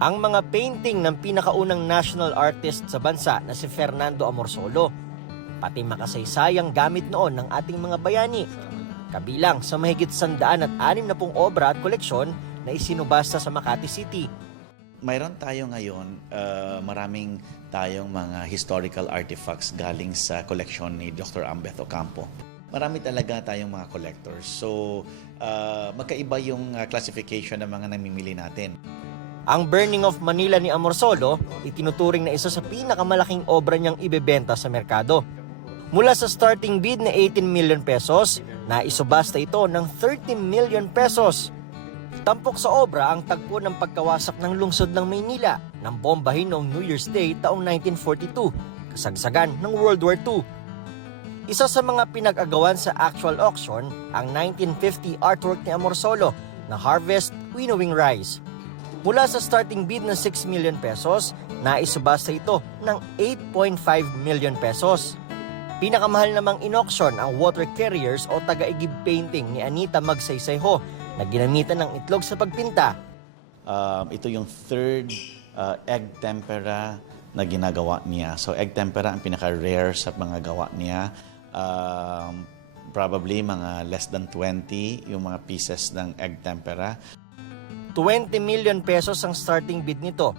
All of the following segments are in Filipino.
ang mga painting ng pinakaunang national artist sa bansa na si Fernando Amorsolo, pati makasaysayang gamit noon ng ating mga bayani, kabilang sa mahigit 160 obra at koleksyon na isinubasta sa Makati City. Mayroon tayo ngayon, maraming tayong mga historical artifacts galing sa koleksyon ni Dr. Ambeth Ocampo. Marami talaga tayong mga collectors. So, magkaiba yung classification ng mga namimili natin. Ang Burning of Manila ni Amorsolo, itinuturing na isa sa pinakamalaking obra niyang ibebenta sa merkado. Mula sa starting bid na 18 million pesos, naisubasta ito ng 30 million pesos. Tampok sa obra ang tagpo ng pagkawasak ng lungsod ng Maynila ng bombahin noong New Year's Day taong 1942, kasagsagan ng World War II. Isa sa mga pinag-agawan sa actual auction ang 1950 artwork ni Amorsolo na Harvest Winnowing Rice. Mula sa starting bid ng 6 million pesos, naisubasta ito ng 8.5 million pesos. Pinakamahal namang in-auction ang water carriers o taga-igib painting ni Anita Magsaysayho na ginamitan ng itlog sa pagpinta. Ito yung third egg tempera na ginagawa niya. So egg tempera ang pinaka-rare sa mga gawa niya. Probably mga less than 20 yung mga pieces ng egg tempera. 20 million pesos ang starting bid nito.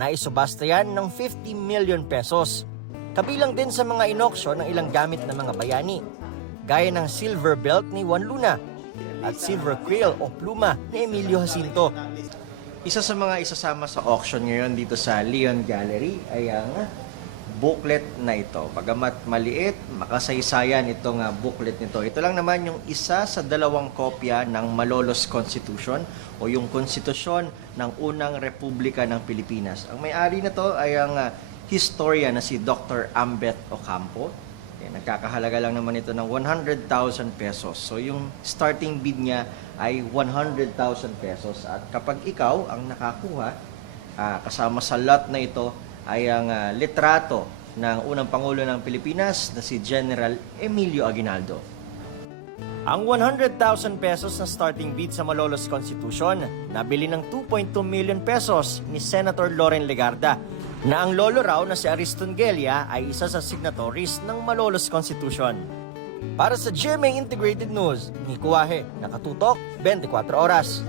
Naisubasta yan ng 50 million pesos. Kabilang din sa mga in-auction ang ilang gamit ng mga bayani, gaya ng silver belt ni Juan Luna at silver quill o pluma ni Emilio Jacinto. Isa sa mga isasama sa auction ngayon dito sa Leon Gallery ay ang booklet na ito. Bagamat maliit, makasaysayan itong booklet nito. Ito lang naman yung isa sa 2 kopya ng Malolos Constitution o yung konstitusyon ng unang Republika ng Pilipinas. Ang may-ari nito ay ang historian na si Dr. Ambeth Ocampo. Nagkakahalaga lang naman ito ng 100,000 pesos. So yung starting bid niya ay 100,000 pesos. At kapag ikaw ang nakakuha, kasama sa lot na ito ay ang litrato ng unang Pangulo ng Pilipinas na si General Emilio Aguinaldo. Ang 100,000 pesos na starting bid sa Malolos Constitution nabili ng 2.2 million pesos ni Senator Loren Legarda, na ang lolo raw na si Ariston Gelia ay isa sa signatories ng Malolos Constitution. Para sa GMA Integrated News, Nico Wahe, nakatutok 24 oras.